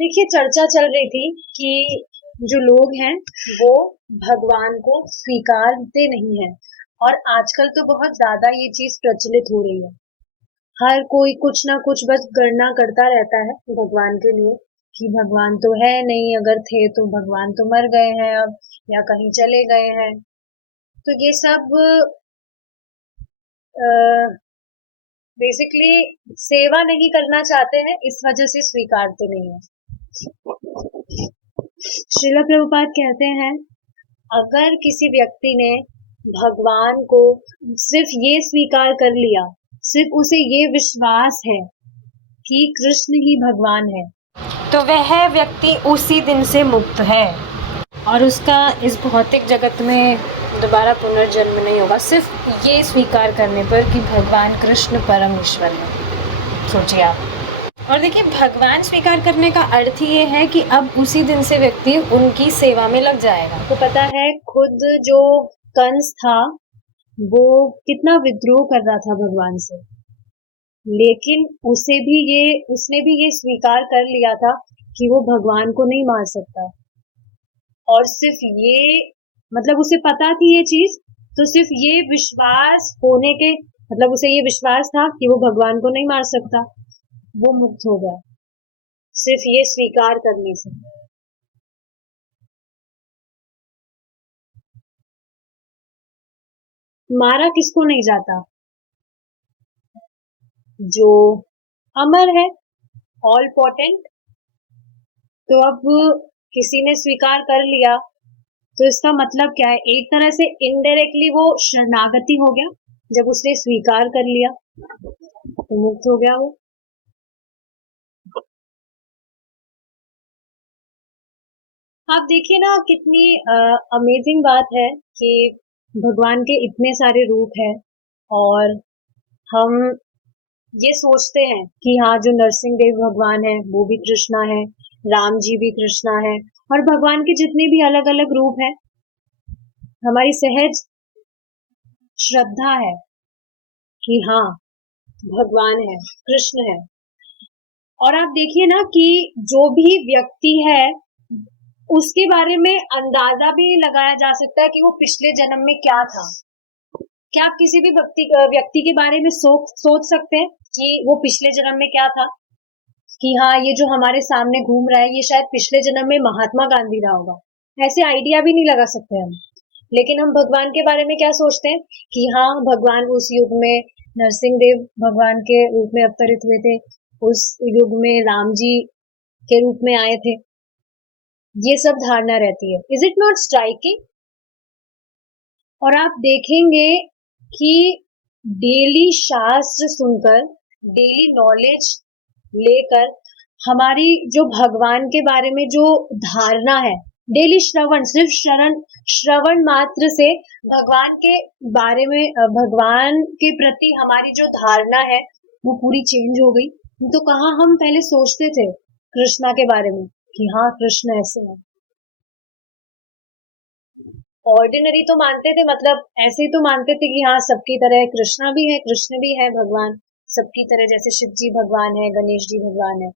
देखिए, चर्चा चल रही थी कि जो लोग हैं वो भगवान को स्वीकारते नहीं हैं। और आजकल तो बहुत ज्यादा ये चीज प्रचलित हो रही है। हर कोई कुछ ना कुछ बस गणना करता रहता है भगवान के लिए कि भगवान तो है नहीं, अगर थे तो भगवान तो मर गए हैं अब, या कहीं चले गए हैं। तो ये सब बेसिकली सेवा नहीं करना चाहते हैं, इस वजह से स्वीकारते नहीं है। श्रील प्रभुपाद कहते हैं, अगर किसी व्यक्ति ने भगवान को सिर्फ ये स्वीकार कर लिया, सिर्फ उसे ये विश्वास है कि कृष्ण ही भगवान है, तो वह व्यक्ति उसी दिन से मुक्त है और उसका इस भौतिक जगत में दोबारा पुनर्जन्म नहीं होगा, सिर्फ ये स्वीकार करने पर कि भगवान कृष्ण परम ईश्वर है। सोचिए आप। और देखिए, भगवान स्वीकार करने का अर्थ ये है कि अब उसी दिन से व्यक्ति उनकी सेवा में लग जाएगा। तो पता है, खुद जो कंस था वो कितना विद्रोह कर रहा था भगवान से, लेकिन उसने भी ये स्वीकार कर लिया था कि वो भगवान को नहीं मार सकता। और सिर्फ ये, मतलब उसे पता थी ये चीज, तो सिर्फ ये विश्वास होने के, मतलब उसे ये विश्वास था कि वो भगवान को नहीं मार सकता, वो मुक्त हो गया सिर्फ ये स्वीकार करने से। मारा किसको नहीं जाता? जो अमर है, ऑल पोटेंट। तो अब किसी ने स्वीकार कर लिया, तो इसका मतलब क्या है? एक तरह से इनडायरेक्टली वो शरणागति हो गया। जब उसने स्वीकार कर लिया तो मुक्त हो गया वो। आप देखिए ना, कितनी अमेजिंग बात है कि भगवान के इतने सारे रूप हैं, और हम ये सोचते हैं कि हाँ, जो नरसिंह देव भगवान है वो भी कृष्णा है, राम जी भी कृष्णा है, और भगवान के जितने भी अलग अलग रूप हैं, हमारी सहज श्रद्धा है कि हाँ, भगवान है, कृष्ण है। और आप देखिए ना कि जो भी व्यक्ति है उसके बारे में अंदाजा भी लगाया जा सकता है कि वो पिछले जन्म में क्या था। क्या आप किसी भी व्यक्ति के बारे में सोच सकते हैं कि वो पिछले जन्म में क्या था? कि हाँ, ये जो हमारे सामने घूम रहा है ये शायद पिछले जन्म में महात्मा गांधी रहा होगा। ऐसे आइडिया भी नहीं लगा सकते हम। लेकिन हम भगवान के बारे में क्या सोचते हैं कि हाँ, भगवान उस युग में नरसिंह देव भगवान के रूप में अवतरित हुए थे, उस युग में राम जी के रूप में आए थे। ये सब धारणा रहती है। Is it not striking? और आप देखेंगे कि डेली शास्त्र सुनकर, डेली नॉलेज लेकर, हमारी जो भगवान के बारे में जो धारणा है, डेली श्रवण, सिर्फ श्रवण मात्र से भगवान के बारे में, भगवान के प्रति हमारी जो धारणा है वो पूरी चेंज हो गई। तो कहाँ हम पहले सोचते थे कृष्णा के बारे में कि हाँ, कृष्ण ऐसे है। ऑर्डिनरी तो मानते थे, मतलब ऐसे ही तो मानते थे कि हाँ, सबकी तरह कृष्णा भी है, कृष्ण भी है भगवान सबकी तरह, जैसे शिव जी भगवान है, गणेश जी भगवान है,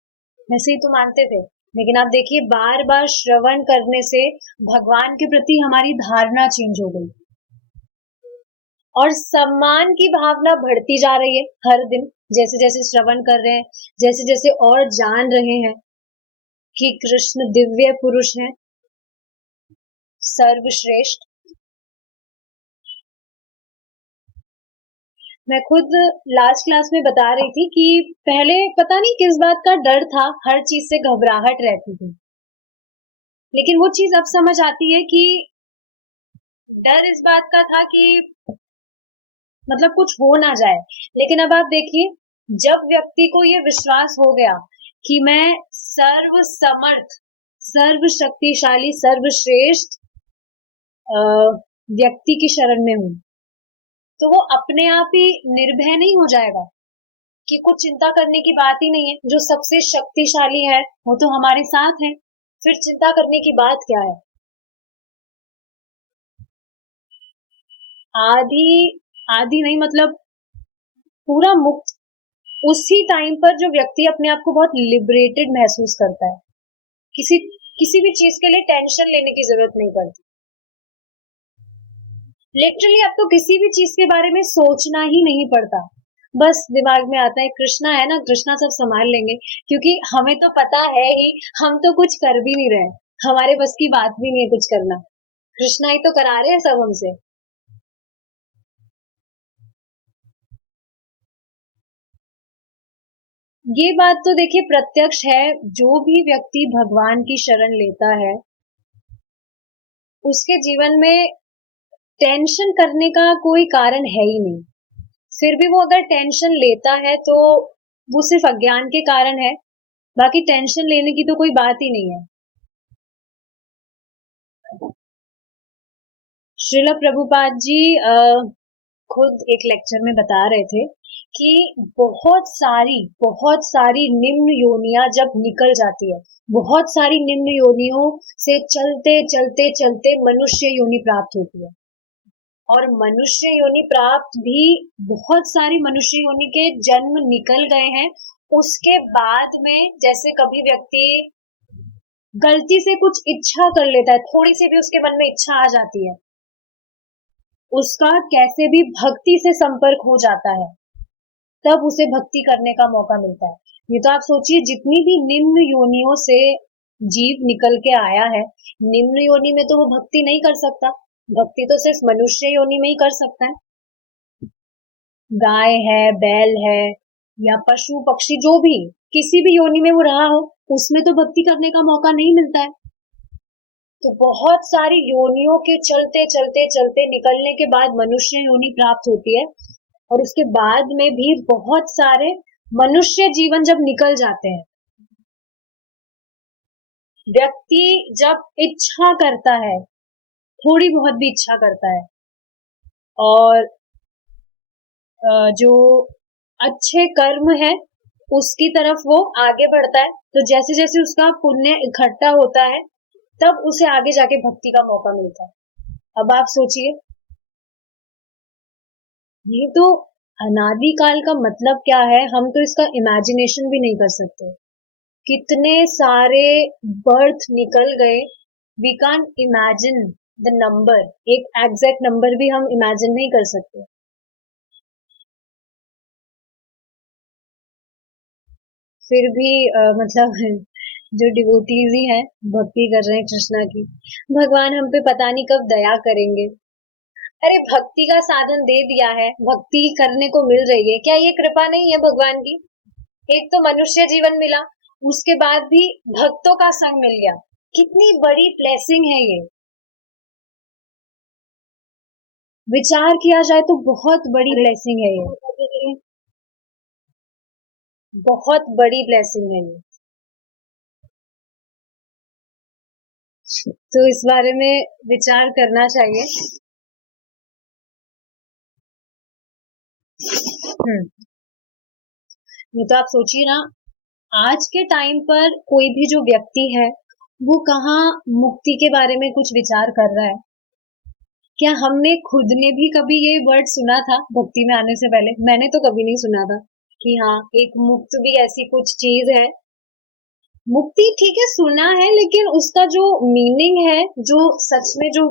वैसे ही तो मानते थे। लेकिन आप देखिए, बार बार श्रवण करने से भगवान के प्रति हमारी धारणा चेंज हो गई, और सम्मान की भावना बढ़ती जा रही है हर दिन। जैसे जैसे श्रवण कर रहे हैं, जैसे जैसे और जान रहे हैं कि कृष्ण दिव्य पुरुष है, सर्वश्रेष्ठ। मैं खुद लास्ट क्लास में बता रही थी कि पहले पता नहीं किस बात का डर था, हर चीज से घबराहट रहती थी। लेकिन वो चीज अब समझ आती है कि डर इस बात का था कि मतलब कुछ हो ना जाए। लेकिन अब आप देखिए, जब व्यक्ति को ये विश्वास हो गया कि मैं सर्व समर्थ, सर्व शक्तिशाली, सर्वश्रेष्ठ व्यक्ति की शरण में हूँ, तो वो अपने आप ही निर्भय नहीं हो जाएगा कि कुछ चिंता करने की बात ही नहीं है, जो सबसे शक्तिशाली है वो तो हमारे साथ है, फिर चिंता करने की बात क्या है? आधी आधी नहीं, मतलब पूरा मुक्त उसी टाइम पर जो व्यक्ति अपने आप को बहुत लिबरेटेड महसूस करता है, किसी किसी भी चीज के लिए टेंशन लेने की जरूरत नहीं पड़ती। लिटरली अब तो किसी भी चीज के बारे में सोचना ही नहीं पड़ता। बस दिमाग में आता है कृष्णा है ना, कृष्णा सब संभाल लेंगे, क्योंकि हमें तो पता है ही हम तो कुछ कर भी नहीं रहे, हमारे बस की बात भी नहीं है कुछ करना, कृष्णा ही तो करा रहे हैं सब हमसे। ये बात तो देखिए प्रत्यक्ष है, जो भी व्यक्ति भगवान की शरण लेता है उसके जीवन में टेंशन करने का कोई कारण है ही नहीं। फिर भी वो अगर टेंशन लेता है तो वो सिर्फ अज्ञान के कारण है, बाकी टेंशन लेने की तो कोई बात ही नहीं है। श्रील प्रभुपाद जी खुद एक लेक्चर में बता रहे थे कि बहुत सारी निम्न योनियां जब निकल जाती है, बहुत सारी निम्न योनियों से चलते चलते चलते मनुष्य योनि प्राप्त होती है, और मनुष्य योनि प्राप्त भी बहुत सारी मनुष्य योनि के जन्म निकल गए हैं। उसके बाद में जैसे कभी व्यक्ति गलती से कुछ इच्छा कर लेता है, थोड़ी सी भी उसके मन में इच्छा आ जाती है, उसका कैसे भी भक्ति से संपर्क हो जाता है, तब उसे भक्ति करने का मौका मिलता है। ये तो आप सोचिए जितनी भी निम्न योनियों से जीव निकल के आया है, निम्न योनि में तो वो भक्ति नहीं कर सकता, भक्ति तो सिर्फ मनुष्य योनि में ही कर सकता है। गाय है, बैल है या पशु पक्षी जो भी किसी भी योनि में वो रहा हो, उसमें तो भक्ति करने का मौका नहीं मिलता है। तो बहुत सारी योनियों के चलते चलते चलते निकलने के बाद मनुष्य योनि प्राप्त होती है, और उसके बाद में भी बहुत सारे मनुष्य जीवन जब निकल जाते हैं, व्यक्ति जब इच्छा करता है, थोड़ी बहुत भी इच्छा करता है और जो अच्छे कर्म है उसकी तरफ वो आगे बढ़ता है, तो जैसे जैसे उसका पुण्य इकट्ठा होता है तब उसे आगे जाके भक्ति का मौका मिलता है। अब आप सोचिए, ये तो अनादिकाल का मतलब क्या है, हम तो इसका इमेजिनेशन भी नहीं कर सकते। कितने सारे बर्थ निकल गए, we can't imagine the number, एक एग्जैक्ट नंबर भी हम इमेजिन नहीं कर सकते। फिर भी मतलब जो डिवोटीज ही हैं, भक्ति कर रहे हैं कृष्णा की, भगवान हम पे पता नहीं कब दया करेंगे। अरे भक्ति का साधन दे दिया है, भक्ति करने को मिल रही है, क्या ये कृपा नहीं है भगवान की? एक तो मनुष्य जीवन मिला, उसके बाद भी भक्तों का संग मिल गया, कितनी बड़ी ब्लेसिंग है ये। विचार किया जाए तो बहुत बड़ी ब्लेसिंग है ये, बहुत बड़ी ब्लेसिंग है ये। तो इस बारे में विचार करना चाहिए। ये तो आप सोचिए ना, आज के टाइम पर कोई भी जो व्यक्ति है वो कहाँ मुक्ति के बारे में कुछ विचार कर रहा है? क्या हमने खुद ने भी कभी ये वर्ड सुना था भक्ति में आने से पहले? मैंने तो कभी नहीं सुना था कि हाँ एक मुक्त भी ऐसी कुछ चीज है। मुक्ति ठीक है सुना है, लेकिन उसका जो मीनिंग है, जो सच में जो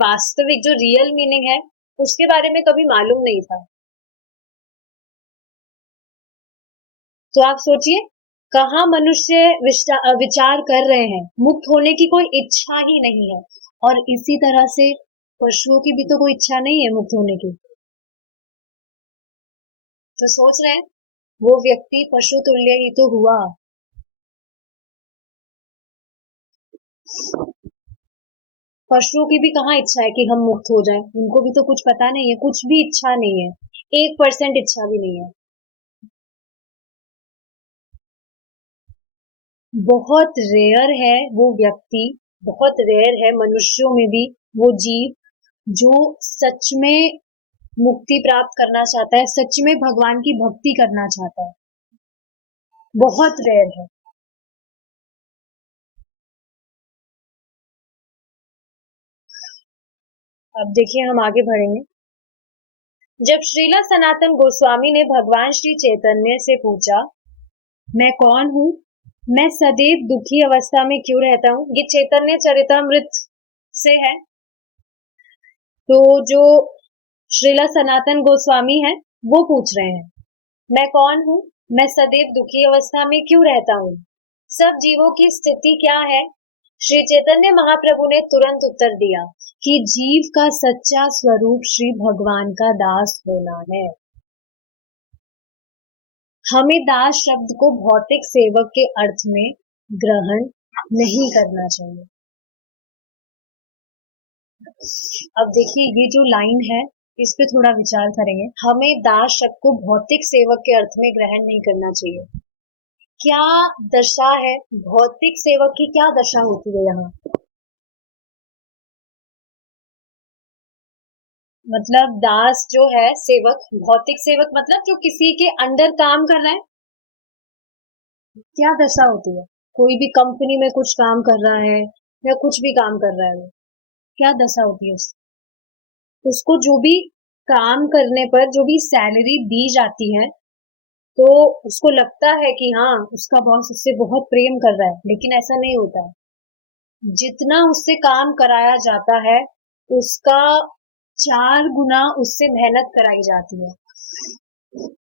वास्तविक जो रियल मीनिंग है, उसके बारे में कभी मालूम नहीं था। तो आप सोचिए कहाँ मनुष्य विचार कर रहे हैं, मुक्त होने की कोई इच्छा ही नहीं है, और इसी तरह से पशुओं की भी तो कोई इच्छा नहीं है मुक्त होने की। तो सोच रहे हैं वो व्यक्ति पशु तुल्य ही तो हुआ। पशुओं की भी कहाँ इच्छा है कि हम मुक्त हो जाएं, उनको भी तो कुछ पता नहीं है, कुछ भी इच्छा नहीं है, 1% इच्छा भी नहीं है। बहुत रेयर है वो व्यक्ति, बहुत रेयर है मनुष्यों में भी वो जीव जो सच में मुक्ति प्राप्त करना चाहता है, सच में भगवान की भक्ति करना चाहता है, बहुत रेयर है। अब देखिए हम आगे बढ़ेंगे। जब श्रीला सनातन गोस्वामी ने भगवान श्री चैतन्य से पूछा, मैं कौन हूँ? मैं सदैव दुखी अवस्था में क्यों रहता हूँ, ये चैतन्य चरितामृत से है। तो जो श्रीला सनातन गोस्वामी है वो पूछ रहे हैं, मैं कौन हूँ, मैं सदैव दुखी अवस्था में क्यों रहता हूँ, सब जीवों की स्थिति क्या है। श्री चैतन्य महाप्रभु ने तुरंत उत्तर दिया कि जीव का सच्चा स्वरूप श्री भगवान का दास होना है। हमें दास शब्द को भौतिक सेवक के अर्थ में ग्रहण नहीं करना चाहिए। अब देखिए ये जो लाइन है इस पे थोड़ा विचार करेंगे। हमें दास शब्द को भौतिक सेवक के अर्थ में ग्रहण नहीं करना चाहिए। क्या दशा है, भौतिक सेवक की क्या दशा होती है यहाँ? मतलब दास जो है सेवक, भौतिक सेवक मतलब जो किसी के अंडर काम कर रहा है, क्या दशा होती है? कोई भी कंपनी में कुछ काम कर रहा है या कुछ भी काम कर रहा है, वो क्या दशा होती है उसको जो भी काम करने पर जो भी सैलरी दी जाती है तो उसको लगता है कि हाँ उसका बॉस उससे बहुत प्रेम कर रहा है, लेकिन ऐसा नहीं होता है। जितना उससे काम कराया जाता है उसका 4 गुना उससे मेहनत कराई जाती है,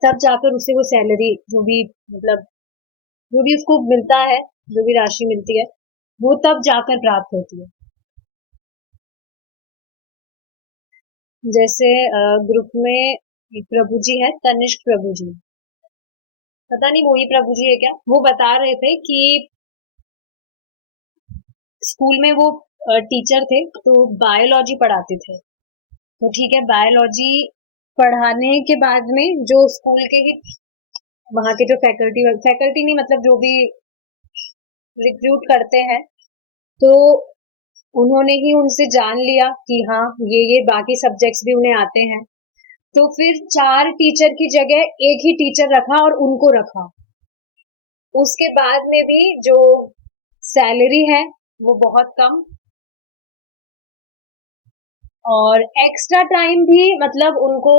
तब जाकर उसे वो सैलरी जो भी मतलब जो भी उसको मिलता है, जो भी राशि मिलती है वो तब जाकर प्राप्त होती है। जैसे ग्रुप में एक प्रभु जी है, तनिष्क प्रभु जी, पता नहीं वही प्रभु जी है क्या, वो बता रहे थे कि स्कूल में वो टीचर थे तो बायोलॉजी पढ़ाते थे। तो ठीक है, बायोलॉजी पढ़ाने के बाद में जो स्कूल के ही वहाँ के जो फैकल्टी नहीं मतलब जो भी रिक्रूट करते हैं, तो उन्होंने ही उनसे जान लिया कि हाँ ये बाकी सब्जेक्ट्स भी उन्हें आते हैं। तो फिर 4 टीचर की जगह एक ही टीचर रखा और उनको रखा। उसके बाद में भी जो सैलरी है वो बहुत कम और एक्स्ट्रा टाइम भी मतलब उनको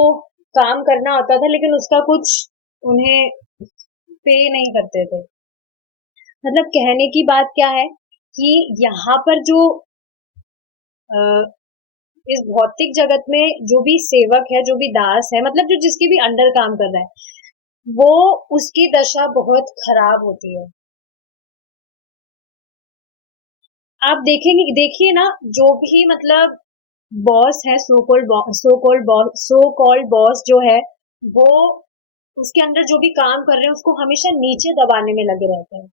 काम करना होता था, लेकिन उसका कुछ उन्हें पे नहीं करते थे। मतलब कहने की बात क्या है कि यहाँ पर जो इस भौतिक जगत में जो भी सेवक है, जो भी दास है, मतलब जो जिसके भी अंडर काम कर रहा है, वो उसकी दशा बहुत खराब होती है। आप देखेंगे, देखिए ना, जो भी मतलब बॉस है, सो कॉल्ड बॉस जो है, वो उसके अंदर जो भी काम कर रहे हैं उसको हमेशा नीचे दबाने में लगे रहते हैं।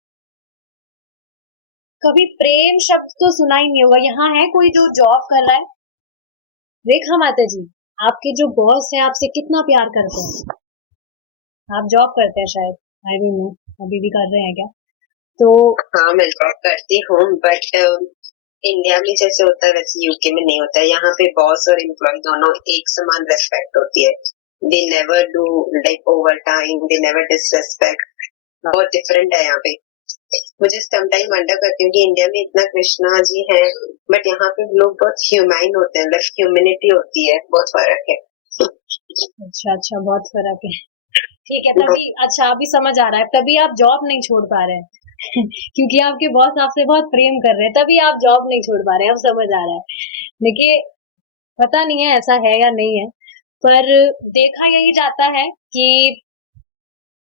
कभी प्रेम शब्द तो सुना ही नहीं होगा। यहाँ है कोई जो जॉब कर रहा है, रेखा माता जी, आपके जो बॉस है आपसे कितना प्यार करते हैं। आप जॉब करते हैं शायद, आई डोंट नो अभी भी कर रहे हैं क्या। तो हाँ मैं जॉब करती हूँ, बट इंडिया में जैसे होता है वैसे यूके में नहीं होता है। यहाँ पे बॉस और एम्प्लॉय दोनों एक समान रेस्पेक्ट होती है। They never do like over time, they never disrespect. बहुत डिफरेंट है यहाँ पे। मुझे समटाइम वंडर करती हूँ कि इंडिया में इतना कृष्णा जी है, बट यहाँ पे लोग बहुत ह्यूमैन होते हैं, लाइक ह्यूमैनिटी होती है, बहुत फर्क है। अच्छा, बहुत फर्क है। ठीक है, तभी अच्छा अभी समझ आ रहा है, तभी आप जॉब नहीं छोड़ पा रहे हैं क्योंकि आपके बॉस आपसे बहुत प्रेम कर रहे हैं, तभी आप जॉब नहीं छोड़ पा रहे हैं। अब समझ आ रहा है। देखिए, पता नहीं है ऐसा है या नहीं है, पर देखा यही जाता है कि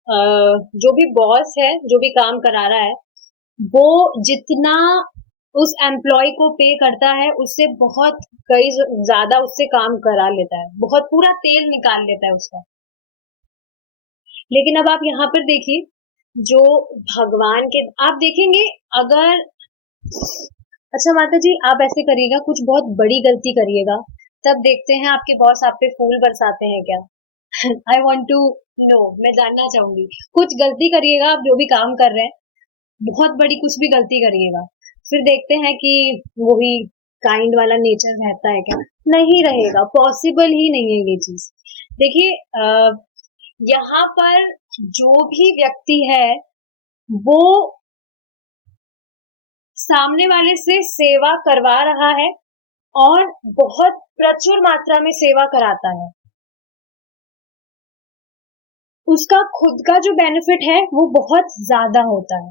जो भी बॉस है, जो भी काम करा रहा है, वो जितना उस एम्प्लॉय को पे करता है उससे बहुत कई ज्यादा उससे काम करा लेता है, बहुत पूरा तेल निकाल लेता है उसका। लेकिन अब आप यहाँ पर देखिए, जो भगवान के आप देखेंगे, अगर अच्छा माता जी आप ऐसे करिएगा, कुछ बहुत बड़ी गलती करिएगा, तब देखते हैं आपके बॉस आप पे फूल बरसाते हैं क्या। आई वॉन्ट टू नो, मैं जानना चाहूंगी। कुछ गलती करिएगा आप जो भी काम कर रहे हैं, बहुत बड़ी कुछ भी गलती करिएगा, फिर देखते हैं कि वही काइंड वाला नेचर रहता है क्या। नहीं रहेगा, पॉसिबल ही नहीं है ये चीज। देखिए यहाँ पर जो भी व्यक्ति है वो सामने वाले से सेवा करवा रहा है और बहुत प्रचुर मात्रा में सेवा कराता है, उसका खुद का जो बेनिफिट है वो बहुत ज्यादा होता है।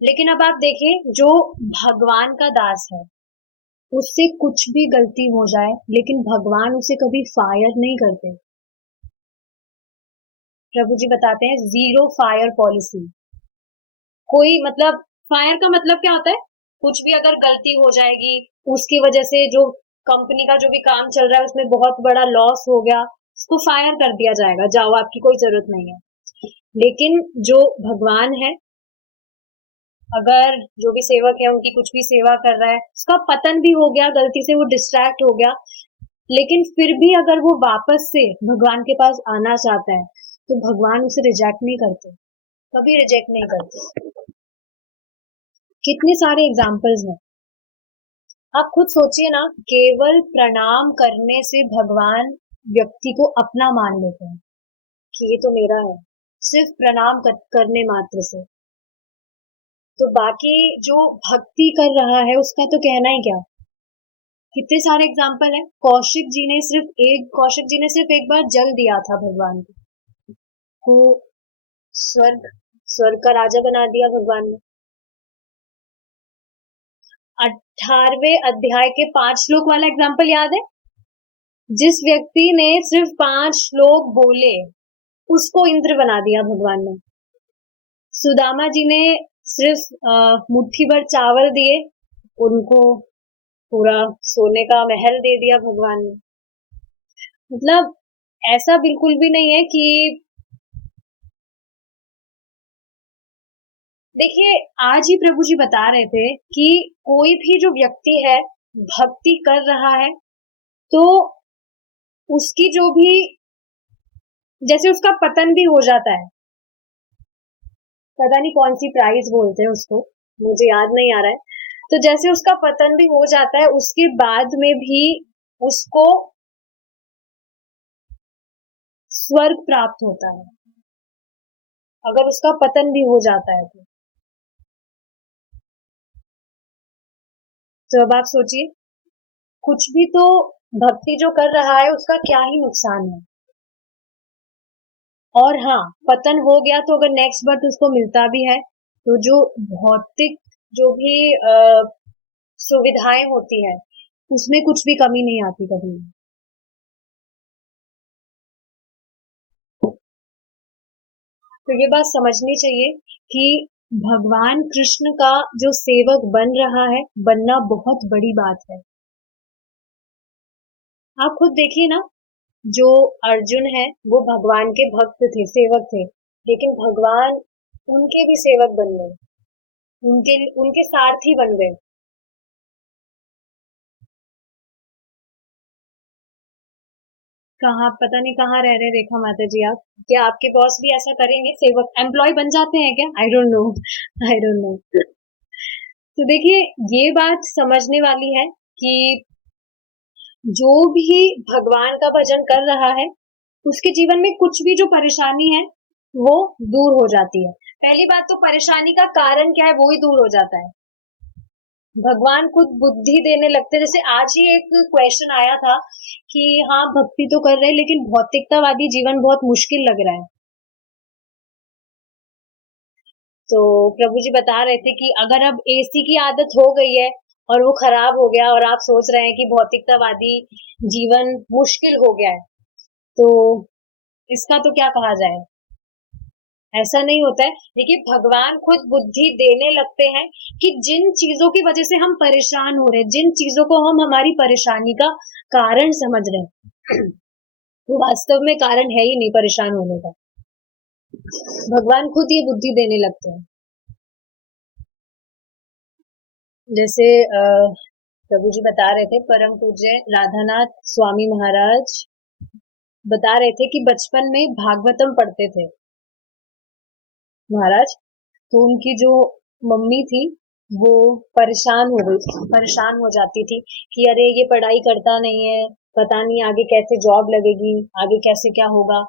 लेकिन अब आप देखिए, जो भगवान का दास है, उससे कुछ भी गलती हो जाए, लेकिन भगवान उसे कभी फायर नहीं करते। प्रभु जी बताते हैं, जीरो फायर पॉलिसी। कोई मतलब, फायर का मतलब क्या होता है? कुछ भी अगर गलती हो जाएगी, उसकी वजह से जो कंपनी का जो भी काम चल रहा है उसमें बहुत बड़ा लॉस हो गया, उसको फायर कर दिया जाएगा, जाओ आपकी कोई जरूरत नहीं है। लेकिन जो भगवान है, अगर जो भी सेवक है उनकी कुछ भी सेवा कर रहा है, उसका पतन भी हो गया, गलती से वो डिस्ट्रैक्ट हो गया, लेकिन फिर भी अगर वो वापस से भगवान के पास आना चाहता है, तो भगवान उसे रिजेक्ट नहीं करते, कभी रिजेक्ट नहीं करते। कितने सारे एग्जाम्पल्स हैं। आप खुद सोचिए ना, केवल प्रणाम करने से भगवान व्यक्ति को अपना मान लेते हैं कि ये तो मेरा है, सिर्फ प्रणाम करने मात्र से। तो बाकी जो भक्ति कर रहा है उसका तो कहना ही क्या। कितने सारे एग्जाम्पल है। कौशिक जी ने सिर्फ एक बार जल दिया था भगवान को, स्वर्ग स्वर्ग का राजा बना दिया भगवान ने। 18वें अध्याय के 5 श्लोक वाला एग्जाम्पल याद है? जिस व्यक्ति ने सिर्फ 5 श्लोक बोले, उसको इंद्र बना दिया भगवान ने। सुदामा जी ने सिर्फ मुट्ठी भर चावल दिए, उनको पूरा सोने का महल दे दिया भगवान ने। मतलब ऐसा बिल्कुल भी नहीं है कि, देखिए, आज ही प्रभु जी बता रहे थे कि कोई भी जो व्यक्ति है, भक्ति कर रहा है, तो उसकी जो भी, जैसे उसका पतन भी हो जाता है, पता नहीं कौन सी प्राइस बोलते हैं उसको, मुझे याद नहीं आ रहा है। तो जैसे उसका पतन भी हो जाता है, उसके बाद में भी उसको स्वर्ग प्राप्त होता है, अगर उसका पतन भी हो जाता है तो अब आप सोचिए, कुछ भी तो भक्ति जो कर रहा है उसका क्या ही नुकसान है। और हाँ, पतन हो गया तो अगर नेक्स्ट बर्थ उसको मिलता भी है, तो जो भौतिक जो भी सुविधाएं होती है, उसमें कुछ भी कमी नहीं आती कभी। तो ये बात समझनी चाहिए कि भगवान कृष्ण का जो सेवक बन रहा है, बनना बहुत बड़ी बात है। आप खुद देखिए ना, जो अर्जुन है वो भगवान के भक्त थे, सेवक थे, लेकिन भगवान उनके भी सेवक बन गए, उनके उनके सारथी बन गए। कहाँ, पता नहीं कहाँ रह रहे रेखा माता जी आप। क्या आपके बॉस भी ऐसा करेंगे, सेवक एम्प्लॉय बन जाते हैं क्या? I don't know, I don't know. तो देखिए, ये बात समझने वाली है कि जो भी भगवान का भजन कर रहा है, उसके जीवन में कुछ भी जो परेशानी है वो दूर हो जाती है। पहली बात तो परेशानी का कारण क्या है वो ही दूर हो जाता है। भगवान खुद बुद्धि देने लगते हैं। जैसे आज ही एक क्वेश्चन आया था कि हाँ, भक्ति तो कर रहे हैं लेकिन भौतिकतावादी जीवन बहुत मुश्किल लग रहा है। तो प्रभु जी बता रहे थे कि अगर अब एसी की आदत हो गई है और वो खराब हो गया और आप सोच रहे हैं कि भौतिकतावादी जीवन मुश्किल हो गया है, तो इसका तो क्या कहा जाए। ऐसा नहीं होता है। देखिए, भगवान खुद बुद्धि देने लगते हैं कि जिन चीजों की वजह से हम परेशान हो रहे हैं, जिन चीजों को हम हमारी परेशानी का कारण समझ रहे हैं, वो वास्तव में कारण है ही नहीं परेशान होने का। भगवान खुद ये बुद्धि देने लगते हैं। जैसे प्रभु जी बता रहे थे, परम पूज्य राधानाथ स्वामी महाराज बता रहे थे कि बचपन में भागवतम पढ़ते थे महाराज, तो उनकी जो मम्मी थी वो परेशान हो जाती थी कि अरे ये पढ़ाई करता नहीं है, पता नहीं आगे कैसे जॉब लगेगी, आगे कैसे क्या होगा।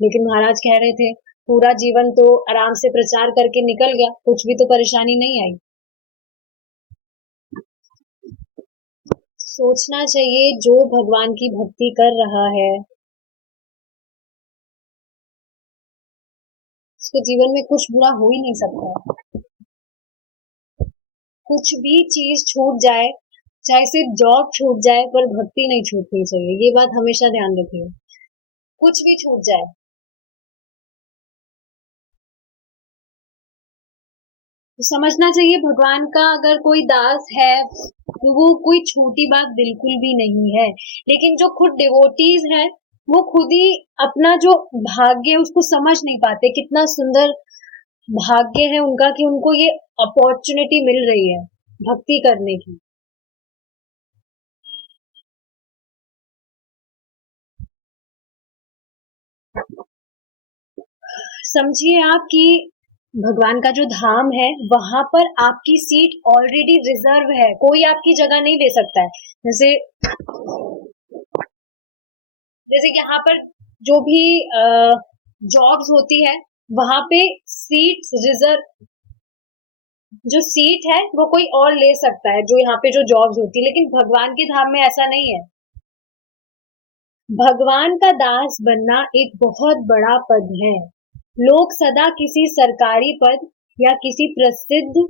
लेकिन महाराज कह रहे थे पूरा जीवन तो आराम से प्रचार करके निकल गया, कुछ भी तो परेशानी नहीं आई। सोचना चाहिए, जो भगवान की भक्ति कर रहा है उसके जीवन में कुछ बुरा हो ही नहीं सकता। कुछ भी चीज छूट जाए, चाहे सिर्फ जॉब छूट जाए, पर भक्ति नहीं छूटनी चाहिए। ये बात हमेशा ध्यान रखिए। कुछ भी छूट जाए, तो समझना चाहिए भगवान का अगर कोई दास है तो वो कोई छोटी बात बिल्कुल भी नहीं है। लेकिन जो खुद डिवोटीज हैं वो खुद ही अपना जो भाग्य है उसको समझ नहीं पाते, कितना सुंदर भाग्य है उनका कि उनको ये अपॉर्चुनिटी मिल रही है भक्ति करने की। समझिए आप कि भगवान का जो धाम है वहां पर आपकी सीट ऑलरेडी रिजर्व है, कोई आपकी जगह नहीं ले सकता है। जैसे जैसे यहाँ पर जो भी जॉब्स होती है वहां पे सीट्स रिजर्व, जो सीट है वो कोई और ले सकता है, जो यहाँ पे जो जॉब्स होती है, लेकिन भगवान के धाम में ऐसा नहीं है। भगवान का दास बनना एक बहुत बड़ा पद है। लोग सदा किसी सरकारी पद या किसी प्रसिद्ध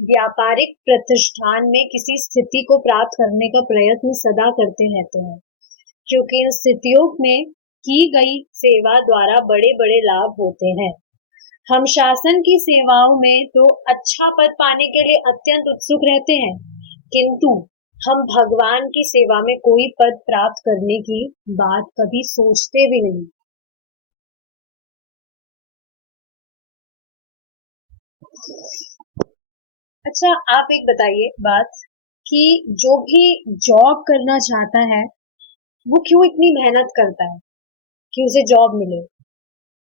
व्यापारिक प्रतिष्ठान में किसी स्थिति को प्राप्त करने का प्रयत्न सदा करते रहते हैं, क्योंकि इन स्थितियों में की गई सेवा द्वारा बड़े बड़े लाभ होते हैं। हम शासन की सेवाओं में तो अच्छा पद पाने के लिए अत्यंत उत्सुक रहते हैं, किंतु हम भगवान की सेवा में कोई पद प्राप्त करने की बात कभी सोचते भी नहीं। अच्छा, आप एक बताइए बात कि जो भी जॉब करना चाहता है वो क्यों इतनी मेहनत करता है कि उसे जॉब मिले?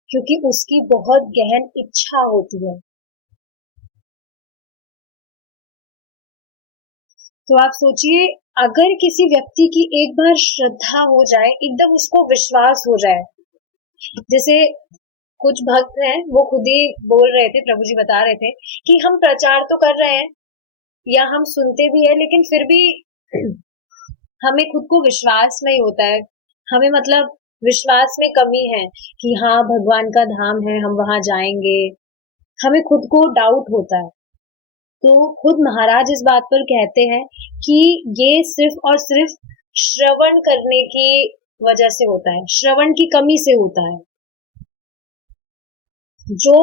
क्योंकि उसकी बहुत गहन इच्छा होती है। तो आप सोचिए, अगर किसी व्यक्ति की एक बार श्रद्धा हो जाए, एकदम उसको विश्वास हो जाए, जैसे कुछ भक्त हैं वो खुद ही बोल रहे थे, प्रभु जी बता रहे थे कि हम प्रचार तो कर रहे हैं या हम सुनते भी है, लेकिन फिर भी हमें खुद को विश्वास नहीं होता है। हमें मतलब विश्वास में कमी है कि हाँ भगवान का धाम है, हम वहां जाएंगे। हमें खुद को डाउट होता है। तो खुद महाराज इस बात पर कहते हैं कि ये सिर्फ और सिर्फ श्रवण करने की वजह से होता है, श्रवण की कमी से होता है। जो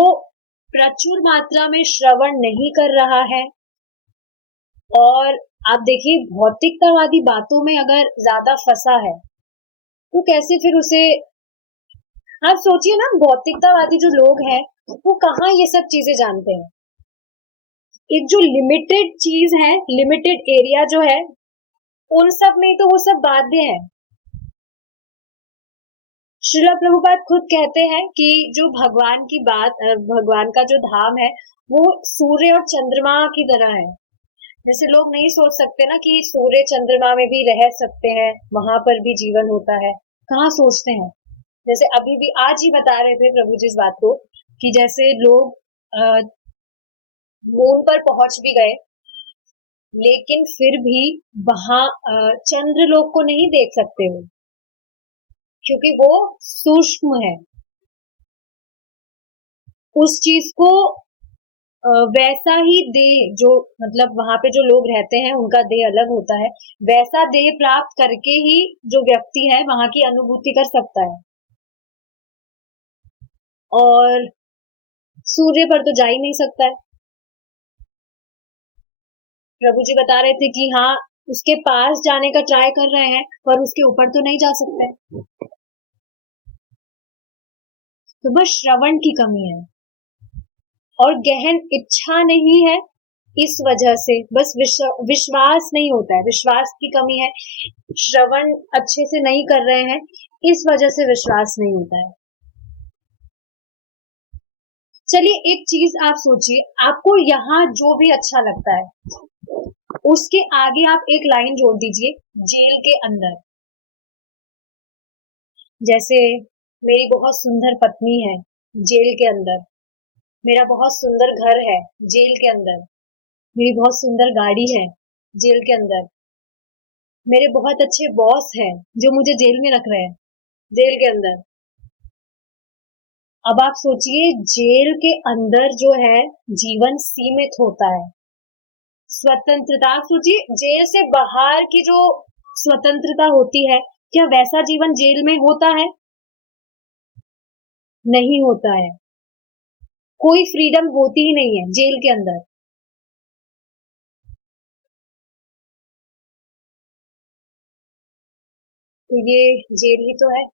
प्रचुर मात्रा में श्रवण नहीं कर रहा है, और आप देखिए भौतिकतावादी बातों में अगर ज्यादा फंसा है तो कैसे फिर उसे, आप सोचिए ना, भौतिकतावादी जो लोग हैं वो कहाँ ये सब चीजें जानते हैं। एक जो लिमिटेड चीज है, लिमिटेड एरिया जो है, उन सब में तो वो सब बाध्य है। श्रील प्रभुपाद खुद कहते हैं कि जो भगवान की बात, भगवान का जो धाम है वो सूर्य और चंद्रमा की तरह है। जैसे लोग नहीं सोच सकते ना कि सूर्य चंद्रमा में भी रह सकते हैं, वहां पर भी जीवन होता है, कहाँ सोचते हैं। जैसे अभी भी आज ही बता रहे थे प्रभु जी इस बात को कि जैसे लोग मून पर पहुंच भी गए, लेकिन फिर भी वहां चंद्रलोक को नहीं देख सकते हो, क्योंकि वो सूक्ष्म है। उस चीज को वैसा ही देह, जो मतलब वहां पे जो लोग रहते हैं उनका देह अलग होता है, वैसा देह प्राप्त करके ही जो व्यक्ति है वहां की अनुभूति कर सकता है। और सूर्य पर तो जा ही नहीं सकता है। प्रभु जी बता रहे थे कि हाँ उसके पास जाने का ट्राई कर रहे हैं, पर उसके ऊपर तो नहीं जा सकते। तो बस श्रवण की कमी है और गहन इच्छा नहीं है, इस वजह से बस विश्वास नहीं होता है, विश्वास की कमी है। श्रवण अच्छे से नहीं कर रहे हैं, इस वजह से विश्वास नहीं होता है। चलिए एक चीज आप सोचिए, आपको यहाँ जो भी अच्छा लगता है उसके आगे आप एक लाइन जोड़ दीजिए, जेल के अंदर। जैसे मेरी बहुत सुंदर पत्नी है जेल के अंदर, मेरा बहुत सुंदर घर है जेल के अंदर, मेरी बहुत सुंदर गाड़ी है जेल के अंदर, मेरे बहुत अच्छे बॉस हैं जो मुझे जेल में रख रहे हैं जेल के अंदर। अब आप सोचिए जेल के अंदर जो है जीवन सीमित होता है, स्वतंत्रता, सोचिए जेल से बाहर की जो स्वतंत्रता होती है, क्या वैसा जीवन जेल में होता है? नहीं होता है। कोई फ्रीडम होती ही नहीं है जेल के अंदर। तो ये जेल ही तो है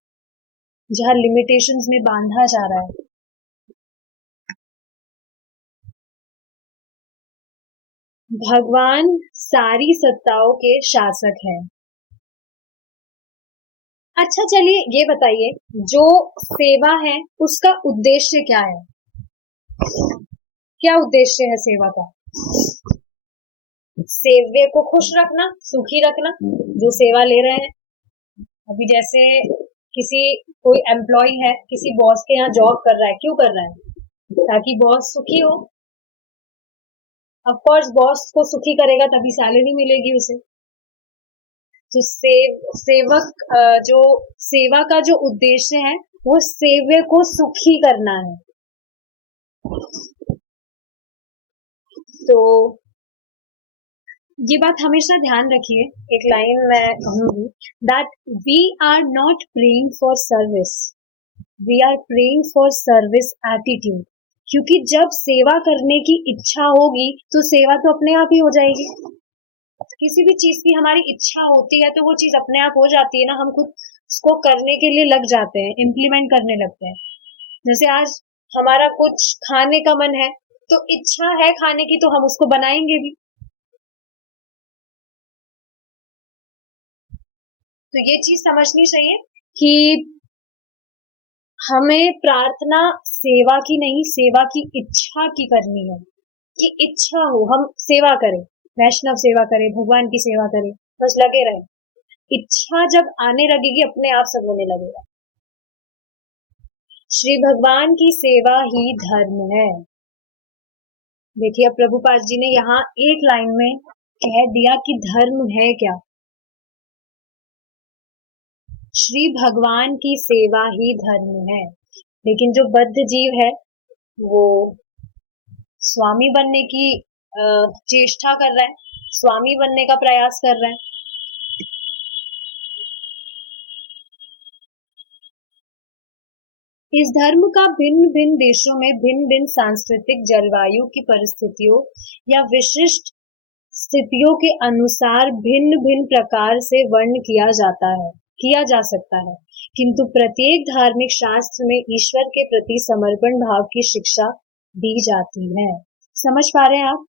जहाँ लिमिटेशंस में बांधा जा रहा है। भगवान सारी सत्ताओं के शासक हैं। अच्छा चलिए ये बताइए, जो सेवा है उसका उद्देश्य क्या है? क्या उद्देश्य है सेवा का? सेव्य को खुश रखना, सुखी रखना, जो सेवा ले रहे हैं। अभी जैसे किसी कोई एम्प्लॉय है, किसी बॉस के यहाँ जॉब कर रहा है, क्यों कर रहा है? ताकि बॉस सुखी हो। ऑफ कोर्स बॉस को सुखी करेगा तभी सैलरी मिलेगी उसे। तो सेवक जो सेवा का जो उद्देश्य है वो सेव्य को सुखी करना है। तो ये बात हमेशा ध्यान रखिए, एक लाइन मैं कहूंगी, that we are not praying for service, we are praying for service attitude. क्योंकि जब सेवा करने की इच्छा होगी तो सेवा तो अपने आप ही हो जाएगी। किसी भी चीज की हमारी इच्छा होती है तो वो चीज अपने आप हो जाती है ना, हम खुद उसको करने के लिए लग जाते हैं, इम्प्लीमेंट करने लगते हैं। जैसे आज हमारा कुछ खाने का मन है तो इच्छा है खाने की तो हम उसको बनाएंगे भी। तो ये चीज समझनी चाहिए कि हमें प्रार्थना सेवा की नहीं, सेवा की इच्छा की करनी है। कि इच्छा हो हम सेवा करें, वैष्णव सेवा करें, भगवान की सेवा करें, बस लगे रहे। इच्छा जब आने लगेगी अपने आप सब होने लगेगा। श्री भगवान की सेवा ही धर्म है। देखिए अब प्रभुपाद जी ने यहाँ एक लाइन में कह दिया कि धर्म है क्या। श्री भगवान की सेवा ही धर्म है। लेकिन जो बद्ध जीव है वो स्वामी बनने की चेष्टा कर रहा है, स्वामी बनने का प्रयास कर रहा है। इस धर्म का भिन्न भिन्न देशों में भिन्न भिन्न सांस्कृतिक जलवायु की परिस्थितियों या विशिष्ट स्थितियों के अनुसार भिन्न भिन्न प्रकार से वर्ण किया जा सकता है, किंतु प्रत्येक धार्मिक शास्त्र में ईश्वर के प्रति समर्पण भाव की शिक्षा दी जाती है। समझ पा रहे हैं आप?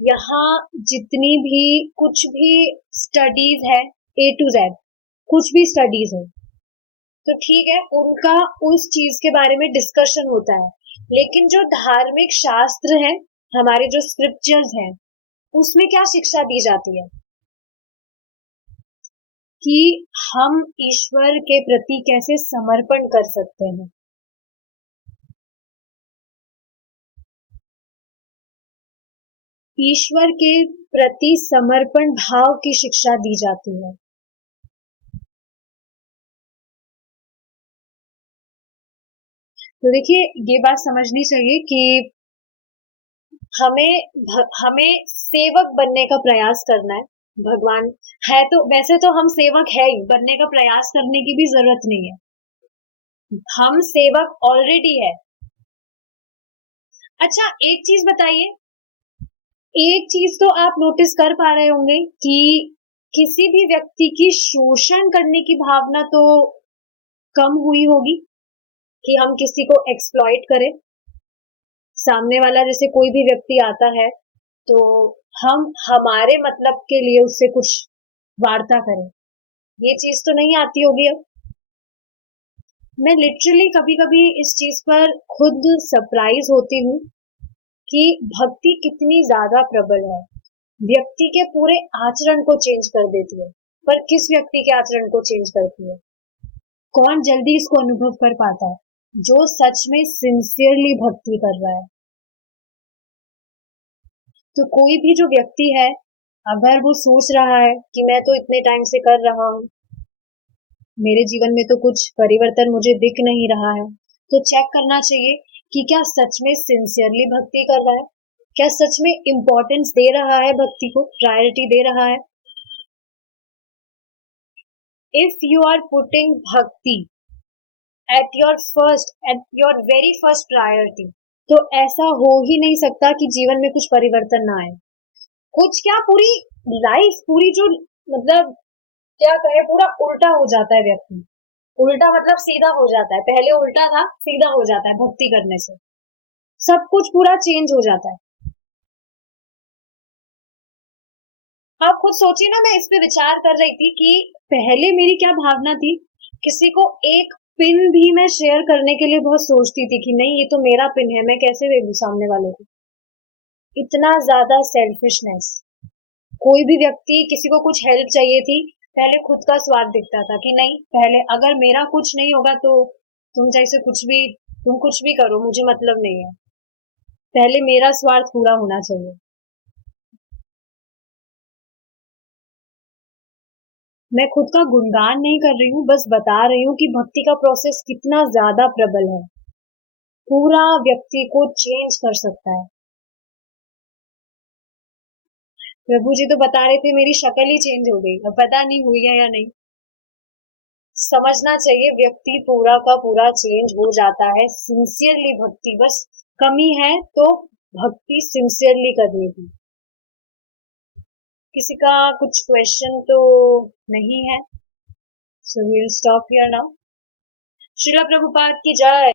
यहाँ जितनी भी कुछ भी स्टडीज है A to Z, कुछ भी स्टडीज हो तो ठीक है, उनका उस चीज के बारे में डिस्कशन होता है। लेकिन जो धार्मिक शास्त्र है, हमारे जो स्क्रिप्चर्स हैं, उसमें क्या शिक्षा दी जाती है कि हम ईश्वर के प्रति कैसे समर्पण कर सकते हैं। ईश्वर के प्रति समर्पण भाव की शिक्षा दी जाती है। तो देखिए ये बात समझनी चाहिए कि हमें सेवक बनने का प्रयास करना है। भगवान है तो वैसे तो हम सेवक है ही, बनने का प्रयास करने की भी जरूरत नहीं है, हम सेवक ऑलरेडी है। अच्छा एक चीज बताइए, एक चीज तो आप नोटिस कर पा रहे होंगे कि किसी भी व्यक्ति की शोषण करने की भावना तो कम हुई होगी, कि हम किसी को एक्सप्लॉइट करें। सामने वाला जैसे कोई भी व्यक्ति आता है तो हम हमारे मतलब के लिए उससे कुछ वार्ता करें, ये चीज तो नहीं आती होगी अब। मैं लिटरली कभी कभी इस चीज पर खुद सरप्राइज होती हूँ कि भक्ति कितनी ज्यादा प्रबल है, व्यक्ति के पूरे आचरण को चेंज कर देती है। पर किस व्यक्ति के आचरण को चेंज करती है? कौन जल्दी इसको अनुभव कर पाता है? जो सच में सिंसियरली भक्ति कर रहा है। तो कोई भी जो व्यक्ति है, अगर वो सोच रहा है कि मैं तो इतने टाइम से कर रहा हूँ, मेरे जीवन में तो कुछ परिवर्तन मुझे दिख नहीं रहा है, तो चेक करना चाहिए कि क्या सच में सिंसियरली भक्ति कर रहा है। क्या सच में इम्पोर्टेंस दे रहा है भक्ति को, प्रायोरिटी दे रहा है? If you are putting bhakti at your very first priority, तो ऐसा हो ही नहीं सकता कि जीवन में कुछ परिवर्तन ना आए। कुछ क्या, पूरी लाइफ, पूरी जो मतलब क्या कहे, पूरा उल्टा हो जाता है व्यक्ति। उल्टा मतलब सीधा हो जाता है, पहले उल्टा था सीधा हो जाता है भक्ति करने से, सब कुछ पूरा चेंज हो जाता है। आप खुद सोचिए ना, मैं इस पे विचार कर रही थी कि पहले मेरी क्या भावना थी, किसी को एक पिन भी मैं शेयर करने के लिए बहुत सोचती थी कि नहीं, ये तो मेरा पिन है, मैं कैसे दे दूं सामने वालों को। इतना ज्यादा सेल्फिशनेस। कोई भी व्यक्ति, किसी को कुछ हेल्प चाहिए थी, पहले खुद का स्वार्थ दिखता था कि नहीं, पहले अगर मेरा कुछ नहीं होगा तो तुम जैसे तुम कुछ भी करो, मुझे मतलब नहीं है, पहले मेरा स्वार्थ पूरा होना चाहिए। मैं खुद का गुणगान नहीं कर रही हूँ, बस बता रही हूँ कि भक्ति का प्रोसेस कितना ज्यादा प्रबल है, पूरा व्यक्ति को चेंज कर सकता है। प्रभु जी तो बता रहे थे मेरी शक्ल ही चेंज हो गई, अब पता नहीं हुई है या नहीं। समझना चाहिए, व्यक्ति पूरा का पूरा चेंज हो जाता है सिंसियरली भक्ति, बस कमी है तो भक्ति सिंसियरली करनी थी। किसी का कुछ क्वेश्चन तो नहीं है, so we will stop here now. Srila Prabhupada की जय।